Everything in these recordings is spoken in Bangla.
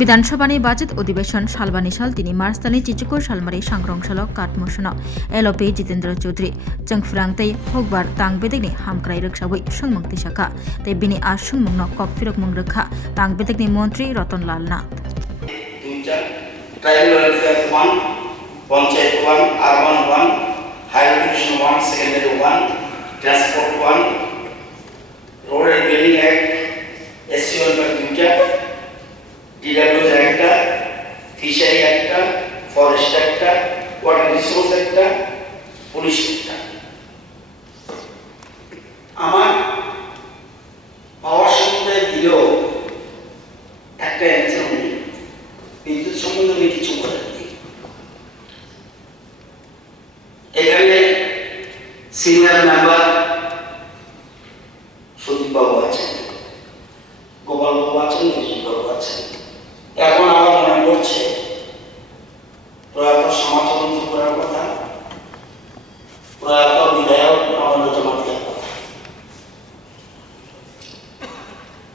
বিধানসভানি বাজেট অধিবেশন সালবানি সাল 3 मार्च तानि चिचुकुर सालमारि सांग्रंसालक काटमुसनो एलपि जितेन्द्र चौधरी चंफुरां तै हकबार तांग बेदकनि हामक्राय रक्षाबै संमंति शाखा तै बिनि आ संमंनो कपफिरक मुं रखा तांग बेदकनि मंत्री Ratanlal Nath tribal welfare 1 panchayat 1 urban 1 higher education 1 secondary 1 transport 1 road and building act SC welfare 2 DW Act, Fishery Act, Forest Act, Water Resource Act, Police Act. আমার পাওয়ার সম্বন্ধে দিলেও একটা অ্যান্সার নেই, বিদ্যুৎ সম্বন্ধে আমি কিছু বলার নেই। এখানে সিনিয়র মেম্বার সুদীপ বাবু আছেন, গোপাল বাবু আছেন, নিশিত বাবু আছেন। এখন আমার মনে পড়ছে প্রয়াত সমাচরণ করার কথা, প্রয়াত বিধায়ক নরেন্দ্র চমাত্কার কথা।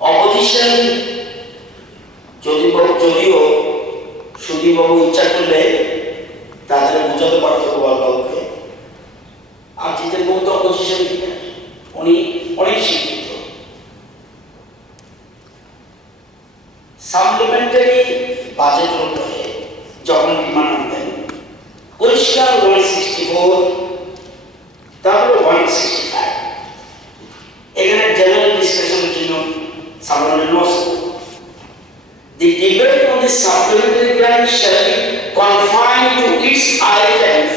অপোজিশন যদিও সুদীপবাবু ইচ্ছা করলে তাদের বোঝাতে পারত গোপালবাবুকে, আর জিতেনবাবু তো অপোজিশন লিডার, উনি অনেক শিক্ষিত। সাপ্লিমেন্টারি বাজেট উপরে যখন ডিমান্ড আনতেন পরিষ্কার 164 তারপরে 165 এখানে জেনারেল ডিসকাশনের জন্য সাধারণ notes the debate on the supplementary grant shall be confined to its items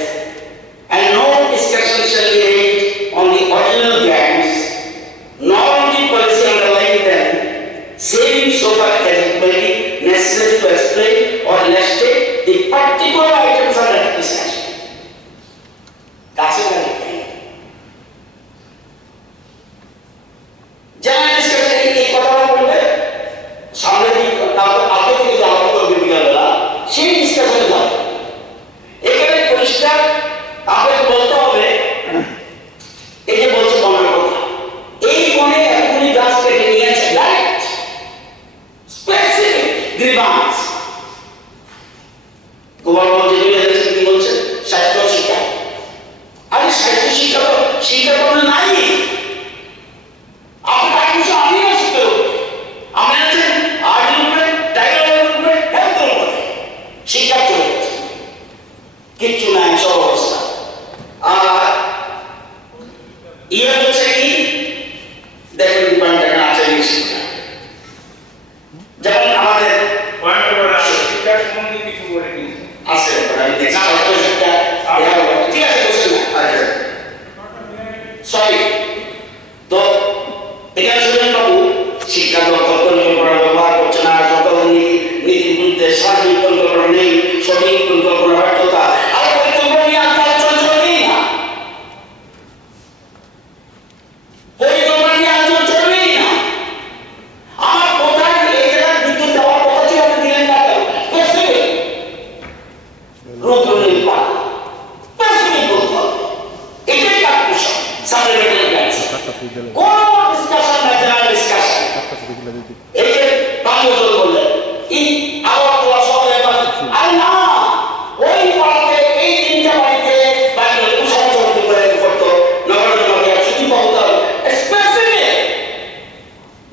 and no discussion shall be made on the original grants nor on the policy underlying them, saving so far as it may be necessary to explain or illustrate the particular items under discussion. That's what I think. General discussion এই কথাটা বললে সামনে আগে থেকে যে আলোচনা করবে বিকালবেলা সেই ডিসকাশনে যাবে। এখানে পরিষ্কার আপনাকে বলতে হবে, এই যে বলছে বনের কথা, এই বনে এখনই গাছ কেটে নিয়েছে, রাইট? স্পেসিফিক গ্রিভান্স গভর্নমেন্ট যে কি বলছে সাহিত্য শিক্ষা, আরে সাহিত্য শিক্ষা তো নাই। আপনার কিছু আমি না শিখতে হবে, আমি আছেন আর্টের উপরে, টাইগারের উপরে, হেলথের উপরে শিক্ষা চলে গেছে, কিচ্ছু নাই সব অবস্থা। আর ইয়ে হচ্ছে কি দেখুন ডিপার্টমেন্ট আছে শিক্ষা, যেমন আমাদের শিক্ষার সম্বন্ধে কিছু বলে দিয়েছে আছে, আমি দেখছি শিক্ষা ঠিক আছে বলছেন না, আচ্ছা সরি। তো এখানে শুনলেন বাবু শিক্ষা দপ্তর পরিকল্পনা ব্যবহার করছে না, সরকারের নীতির বিরুদ্ধে সার্বিক পরিকল্পনা নেই, সঠিক পরিকল্পনা ব্যর্থতা, আর পরিকল্পনা নিয়ে আপনি আলোচনা চলবেই না, পরিকল্পনা নিয়ে আলোচনা চলবেই না। আমার কোথায় এই জায়গায় বিদ্যুৎ দেওয়ার কথা ছিল, আপনি দিলেন না কেন? স্পেসিফিক রুদ্রনীল পাড়া স্পেসিফিক বলতে হবে, এটাই কাকুশন সাপ্লিমেন্টারি গ্রান্টস। কোন ডিসকাশন না, জেনারেল ডিসকাশন। এই যে পানীয় জল বললেন, এই আবার তোলা সব আরে না, ওই পাড়াতে এই তিনটা বাড়িতে পানীয় জল সমাজসমিতি করে করতো নগরের মধ্যে ছুটি পাওয়া specific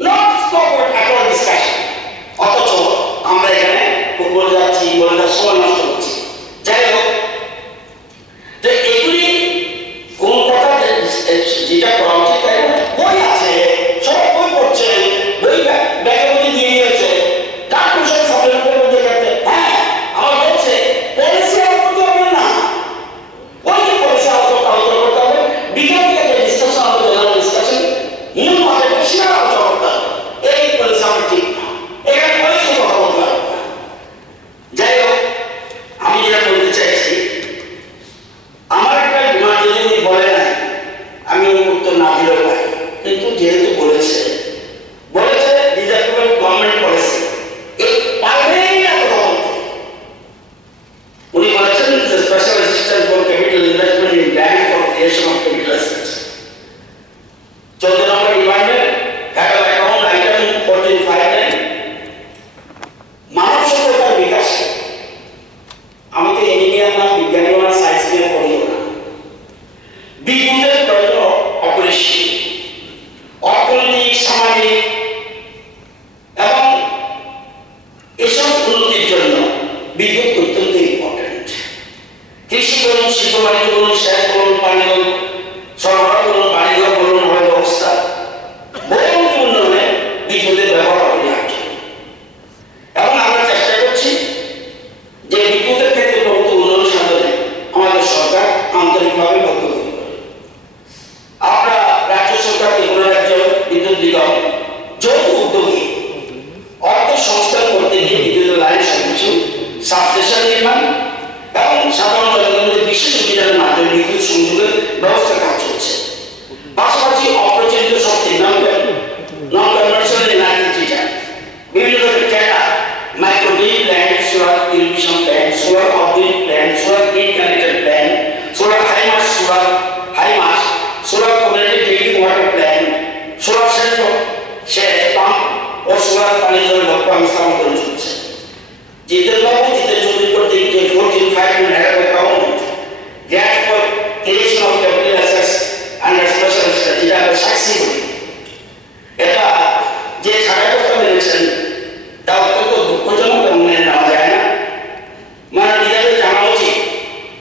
not scope at all discussion. অথচ আমরা এখানে বলে যাচ্ছি, বলে যাচ্ছি, সময় নষ্ট করছি। যাই হোক, তো এগুলি কোন কথা যেটা করা উচিত তাই বই আছে, সব বই পড়ছে, বই ব্যাগের মধ্যে দিয়ে নিয়েছে, কার কোশ্চেন সাপ্লিমেন্টের মধ্যে করতে। হ্যাঁ, আমার বলছে পলিসি আউট করতে হবে না, ওই যে পলিসি আলোচনা করতে হবে, বিকাল থেকে যে ডিসকাশন হবে, জেনারেল ডিসকাশন, মূল মাঠে সেটা আলোচনা করতে হবে। এই পলিসি আমার ঠিক না, এখানে পলিসি কথা বলতে হবে না। যাই হোক, Jitendra Chowdhury kotrik যে 14 Hyderabad government that for creation of capital assets under special strategy আমরা সাক্ষী করি। এটা যে ছাড়া কথা বলেছেন তা অত্যন্ত দুঃখজনক এবং মেনে নেওয়া যায় না। মানে নিজেদের জানা উচিত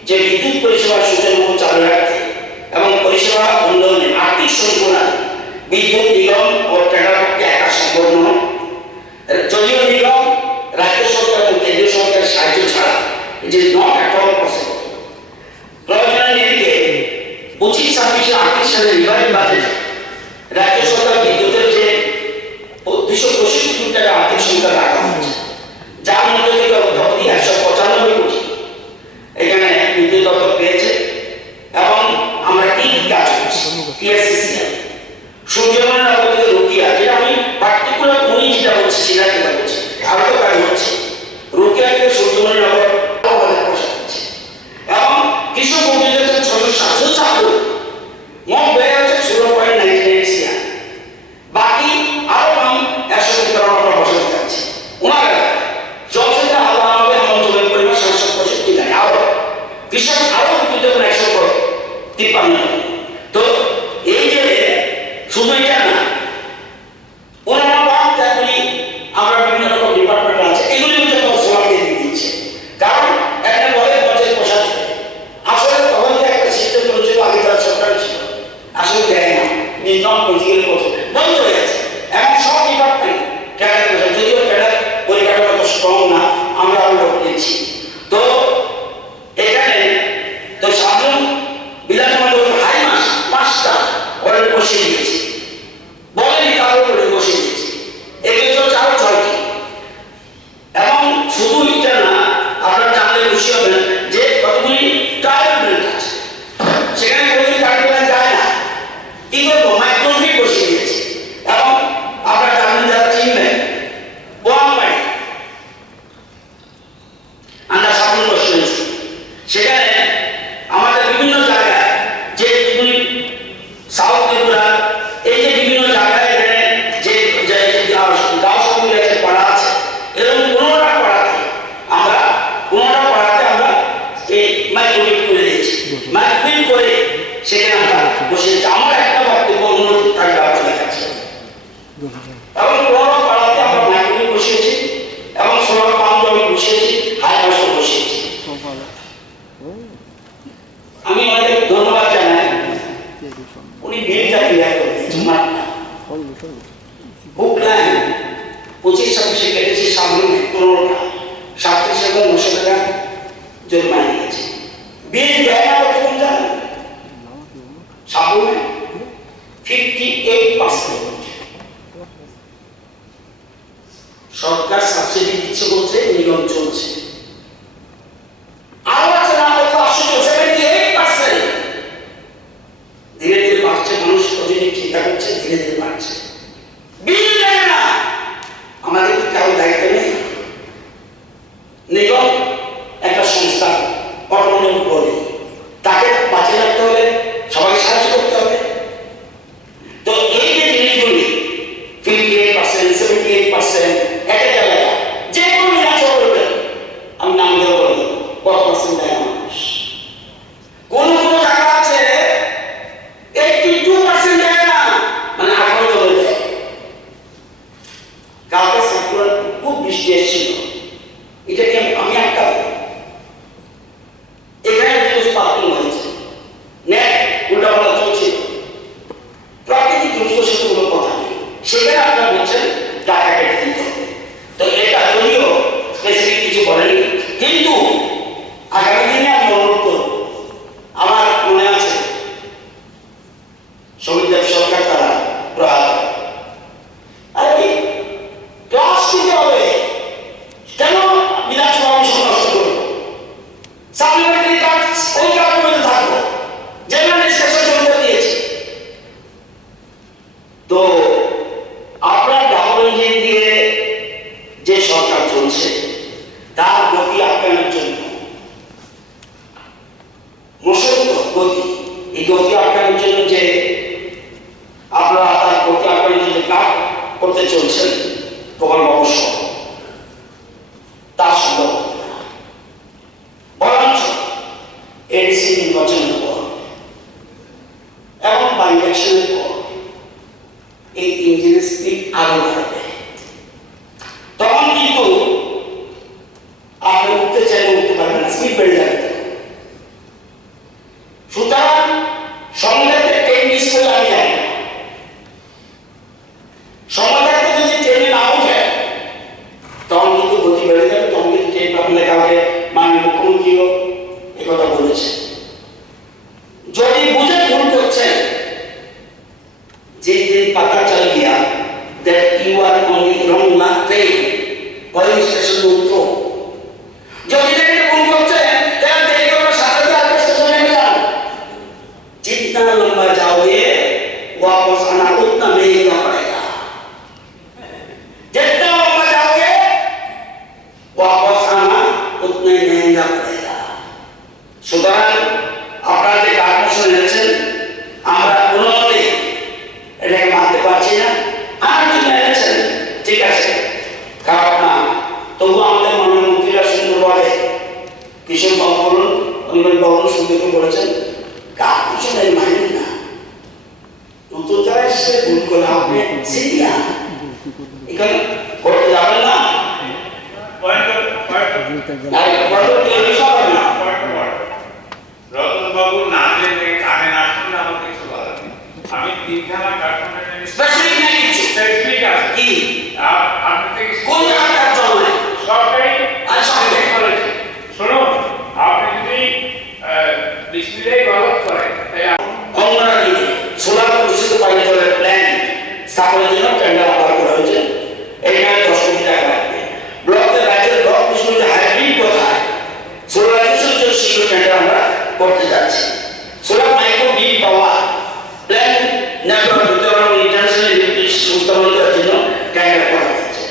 যে বিদ্যুৎ পরিষেবা সুচারুরূপে চালু রাখতে এবং পরিষেবা উন্নয়নে আর্থিক সংশোধন বিদ্যুৎ নিগম ও টেন্ডারকে একা সম্ভব নয়। যদিও নিগম রাজ্য সরকার এবং কেন্দ্রীয় সরকারের সাহায্য ছাড়া it is not at all possible. প্রয়োজনের নিরিখে 25-26 আর্থিক সালের রিভাইজ বাজেট রাজ্য সরকার বিদ্যুতের যে 265 কোটি টাকা আর্থিক সংখ্যা রাখা হয়েছে, যার মধ্যে থেকে অবধি 195 কোটি এখানে বিদ্যুৎ দপ্তর পেয়েছে এবং আমরা কি কাজ করছি টিএসসিসি সূর্যময় নগর থেকে রুকিয়া, যেটা আমি পার্টিকুলার উনি যেটা বলছি সেটা যেটা বলছি আরো তো কাজ হচ্ছে। রুকিয়া থেকে সূর্যময় নগর আমাদের পয়সা দিচ্ছে এবং কৃষক বন্ধুদের 600-700 চাকরি মোট ব্যয় হচ্ছে 0.98 সিআর। বাকি আরো আমি 100 কোটি টাকা আমরা বসাতে যাচ্ছি। ওনারা জলসেচে আলাদা হবে এমন জমির পরিমাণ 765 টাকা আরো কৃষক আরো বিদ্যুৎ দেবেন 153। তো এই যে শুধু এটা না, ওনারা বাদ দেখুন আমরা বিভিন্ন রকম ডিপার্টমেন্ট আছে এগুলি হচ্ছে সোলার দিয়ে দিচ্ছে, কারণ একটা বলে বাজেট পোষাতে আসলে তখন যে একটা সিস্টেম করেছিল আগে যারা সরকার ছিল আসলে দেয় না, নির্ণয় পলিটিক্যাল করছে বন্ধ হয়ে গেছে। এখন সব ডিপার্টমেন্ট ট্যাডার যদিও ট্যাডার পরিকাঠামো তো স্ট্রং না, আমরা আরো লোক নিচ্ছি। তো এখানে তো সাধারণ বিলাসমান হাই মাস 5টা অলরেডি বসিয়ে দিয়েছে, বলেনি তারও অলরেডি বসিয়ে দিয়েছে, এগুলো চলছে আরো 6টি। এবং শুধু এটা না, আপনারা জানলে খুশি হবেন যে কতগুলি ট্রায়াল প্ল্যান্ট আছে, সেখানে কতগুলি ট্রায়াল প্ল্যান্ট যায় না, কি করবো মাইক্রোগ্রিড বসিয়ে দিয়েছে। এবং আপনারা জানেন যারা চিনবেন বোয়ালমারি আমরা সামনে বসে রয়েছি, সেখানে আমাদের বিভিন্ন জায়গায় যে সাউথ ত্রিপুরা এই যে বিভিন্ন জায়গায় এখানে যে গাঁও সমূহ আছে পাড়া আছে, এরকম 15টা পাড়াতে আমরা এই মাইক্রোগ্রিড করে দিয়েছি। মাইক্রোগ্রিড করে সেখানে আমরা বসে আমার একটা বক্তব্য অনুরোধ থাকবে আপনাদের কাছে, এবং 15 পাড়াতে আমরা মাইক্রোগ্রিড বসিয়েছি এবং সোলার পাম্প আমি বসিয়েছি, হাই মাসও বসিয়েছি। আমি অনেক ধন্যবাদ জানাই উনি বিলটা ক্লিয়ার করে দিয়েছেন। বুক লাইন 25-26 কেটেছি, সামনে 15টা 37,900 টাকা জরিমানা দিয়েছে। বিল দেয় না কতক্ষণ জানেন? সামনে 58%। সরকার সাবসিডি দিচ্ছে বলছে, নিগম চলছে। আরো আছে না কত 78%। ধীরে ধীরে বাড়ছে, মানুষ প্রতিদিন চিন্তা করছে, ধীরে ধীরে বাড়ছে। বিল দেয় না, আমাদের কি কারো দায়িত্ব নেই? নিগম একটা সংস্থা অটোনমাস বডি, তাকে বাঁচিয়ে রাখতে হবে, সবাইকে সাহায্য করতে হবে। তো এই যে জিনিসগুলি 58%, 78% একটা জায়গায় যে কোনো কাজ করবে, আমি নাম দিয়ে বলে দেবো কত পার্সেন্ট দেয় মানুষ। কোন জায়গা আছে 82% দেয় না, মানে 18 চলে যায়। কালকে সার্কুলার খুব বৃষ্টি এসেছিল, এটাকে আমি একটা এখানে যে পার্কিং হয়েছে নেট উল্টা পাল্টা চলছিল, প্রাকৃতিক দুর্যোগের সাথে কোনো কথা নেই, সেখানে আপনারা বলছেন টাকা কেটে দিতে হবে। তো এটা যদিও স্পেসিফিক কিছু বলেনি, কিন্তু আগামী দিনে আমি অনুরোধ করব, আমার মনে আছে সমিতির সরকার তারা প্রয়াত আরে ক্লাস দিতে হবে, কেন বিধানসভা মিশন নষ্ট করবো? সাপ্লিমেন্টারি কাজ ওই কাজের মধ্যে থাকবো, যেমন ডিসকাশন চলতে দিয়েছি। তো আপনার ডাবল ইঞ্জিন দিয়ে যে সরকার চলছে তার গতি আটকানোর জন্য গতি, এই গতি আটকানোর জন্য যে আপনারা তার গতি আটকানোর জন্য কাজ করতে চলছেন প্রকল্প অবশ্য তার সম্ভব देना पड़ेगा। সুতরাং আপনারা যে কার্যক্রম এনেছেন আমরা কোনোমতে এটাকে মানতে পারছি না। আর যদি এনেছেন ঠিক আছে, খারাপ না, তবু আমাদের মাননীয় মন্ত্রীরা সুন্দরভাবে কিশোর বাবু বলুন, অনিল বাবু সুন্দরকে বলেছেন কার্যক্রম এই মানেন না, নতুন যারা এসে ভুল করে আপনি সিনিয়া এখানে করতে যাবেন না। রতনবাবু না জেনে কানে না শুনলে আমার কিছু বলার নেই। আমি তিনখানা কার্টুনের স্পেসিফিক না কিছু স্পেসিফিক আছে কি আপনি থেকে কোন জায়গাটা চলে সরকারি আর সরকারি কলেজে শুনুন, আপনি যদি ডিসপ্লে গলত করেন তাই অঙ্গনারীতে সোলার প্রস্তুত পানি জলের প্ল্যান স্থাপনের জন্য টেন্ডার আহ্বান করা হয়েছে। এখানে 10 কোটি টাকা লাগবে। ব্লকের রাজ্যের ব্লক মিশনকে হাইব্রিড কোথায় সোলারাইজেশন জন্য শীঘ্র টেন্ডার আমরা করতে যাচ্ছি। সোলার মাইক্রো বিল পাওয়ার প্ল্যান নেটওয়ার্ক বিতরণ ইন্টারন্যাশনাল ইউনিট স্থাপন করার জন্য টেন্ডার করা হচ্ছে।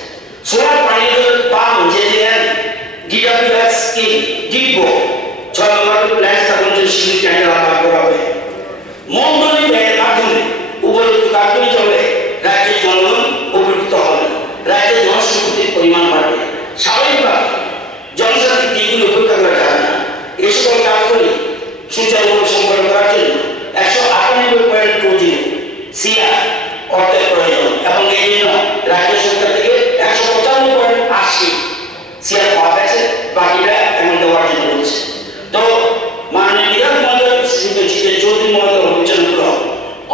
সোলার পানি জলের পাম্প জেজেএন ডিডব্লিউএস স্কিম ডিপো 6 নম্বর প্ল্যান স্থাপনের জন্য শীঘ্র টেন্ডার আহ্বান করা হবে। মন্ডলী ব্যয়ের মাধ্যমে উপযুক্ত কার্যক্রম চলে রাজ্যের জনগণ উপকৃত হবে, রাজ্যের জনসম্পত্তির পরিমাণ বাড়বে। স্বাভাবিকভাবে জনসাধারণ দিকগুলো উপেক্ষা করা যাবে না। এই সকল কাজগুলি সুচারুভাবে সম্পন্ন করার জন্য 198.20 সিআর অর্থের প্রয়োজন এবং এই জন্য রাজ্য সরকার থেকে 195.80 সিআর পাওয়া গেছে, বাকিটা এমন দেওয়ার জন্য বলছে। তো মাননীয় বিধান মন্ডল শ্রী চৌধুরী মহোদয়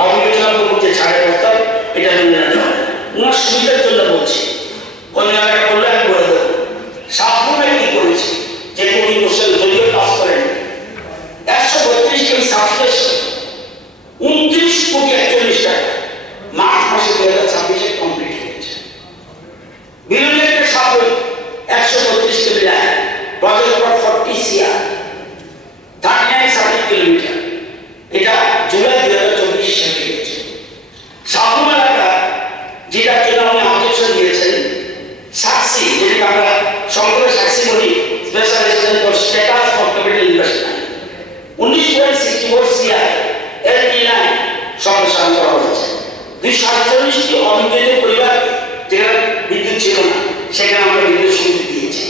অবিবেচনা করতে ছাড়ের প্রস্তাব এটা মেনে নেওয়া হবে। ওনার সুবিধার জন্য বলছি, অন্য একটা বললে আমি বলে দেবো। সাবরুমে কি করেছে যে কোটি কোশ্চেন যদিও পাস করেন 132 কেজি সাবস্টেশন 29 কোটি 41 টাকা মার্চ মাসে 2026 কমপ্লিট হয়েছে। বিলুলেটের Sabroom 132 KV line project for 40 CR 39 kilometre, এটা জুলাই 2024 শেষ হয়েছে। সাবরুম এলাকা যেটা জন্য উনি আদেশন দিয়েছেন সাক্ষী, যেটাকে আমরা সংক্ষেপে সাক্ষী বলি, special assistant for status for capital investment 19.64 CR LT line সম্প্রসারণ করা হয়েছে। 247টি অবিদ্যুৎ পরিবার যেখানে বিদ্যুৎ ছিল না সেখানে আমরা বিদ্যুৎ সংযোগ দিয়েছি।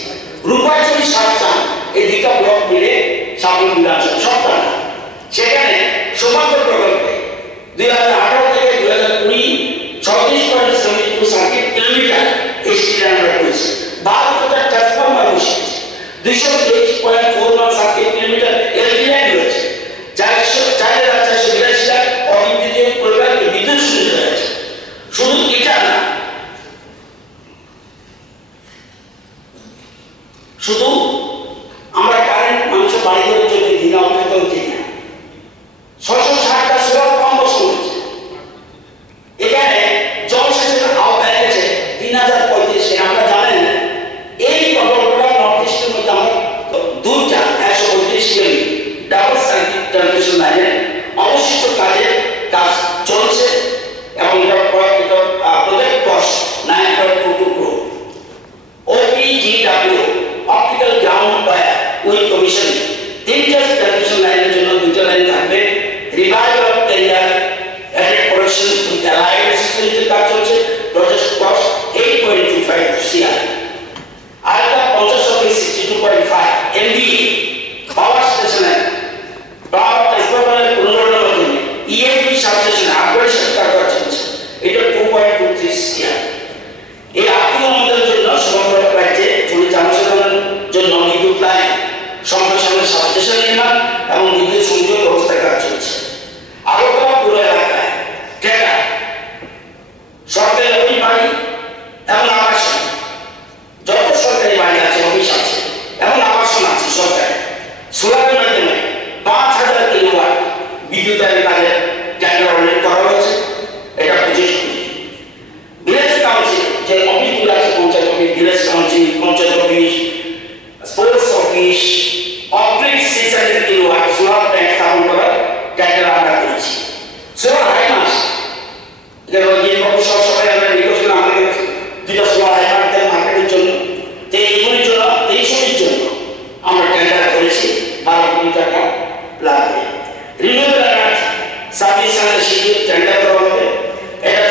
রূপাইচুরি সাতচান এই দুটা ব্লক মিলে সাবরুম বিধানসভা সপ্তাহ, সেখানে সমান্তর প্রকল্পে 2018 থেকে 2020 36.72 সার্কিট কিলোমিটার এসটি লাইন রয়েছে। 12টা ট্রান্সফরমার বসিয়েছে। 223.41 সার্কিট কিলোমিটার এলটি লাইন রয়েছে। 4,482 লাখ অবিদ্যুৎ পরিবারকে বিদ্যুৎ সুবিধা রয়েছে। শুধু এটা না, শুধু আমরা কারেন্ট মানুষের বাড়ি ঘরের জন্য দিন অপেক্ষা দিই না, 660টা সোলার পাম্প বসানো হয়েছে। এখানে জলসেচের আওতায় গেছে 3035। আপনারা জানেন এই প্রকল্পটা নর্থ ইস্টের মধ্যে আমরা দুইটা 135 কেভি ডাবল সার্কিট ট্রান্সমিশন লাইনের অবশিষ্ট কাজ চলছে এবং এটা project cost 9.22 crore। OPGW optical ground wire with commission 3টা ট্রান্সমিশন লাইনের জন্য 2টা লাইন থাকবে। Revival of tender aided production with allied অ্যাসিস্ট্যান্সের কাজ চলছে। Project cost 8.25 CR. আরেকটা 50/62.5 MVA পাওয়ার স্টেশনের পাওয়ার ট্রান্সফরমারের পুনর্গঠনের মাধ্যমে EMP সাবস্টেশন আপগ্রেডের কাজ চলছে। এটা 2.23 সিআর। এই আর্থিক অনুদানের জন্য সমগ্র রাজ্যে জনসাধারণের জন্য বিদ্যুৎ লাইন সম্প্রসারণের সাবস্টেশন নির্মাণ এবং বিদ্যুৎ সংযোগ ব্যবস্থা কাজ চলছে। আগরতলা পুরো এলাকায় টেকা সরকারি অফিস বাড়ি এবং আবাসন, যত সরকারি বাড়ি আছে অফিস আছে এবং আবাসন আছে সরকারি, সোলারের মাধ্যমে 5000 কিলোওয়াট বিদ্যুতের কাজে টেন্ডার অলরেডি করা হয়েছে। এটা 25 কোটি। ভিলেজ কাউন্সিল যে অফিসগুলো আছে panchayat office, village council, panchayat office, sports office, upgrade 600 kilowatt solar plant স্থাপন করার টেন্ডার আমরা করেছি। সোলার হাইমাস যেমন যে সবাই আমরা রিকোয়েস্ট করে আমাদের 2টা সোলার হাইমাস মার্কেটের জন্য, এইগুলির জন্য 23 জন্য আমরা টেন্ডার রিনিউ করা আছে 26 সালে শিডিউল টেন্ডার করা হবে এটা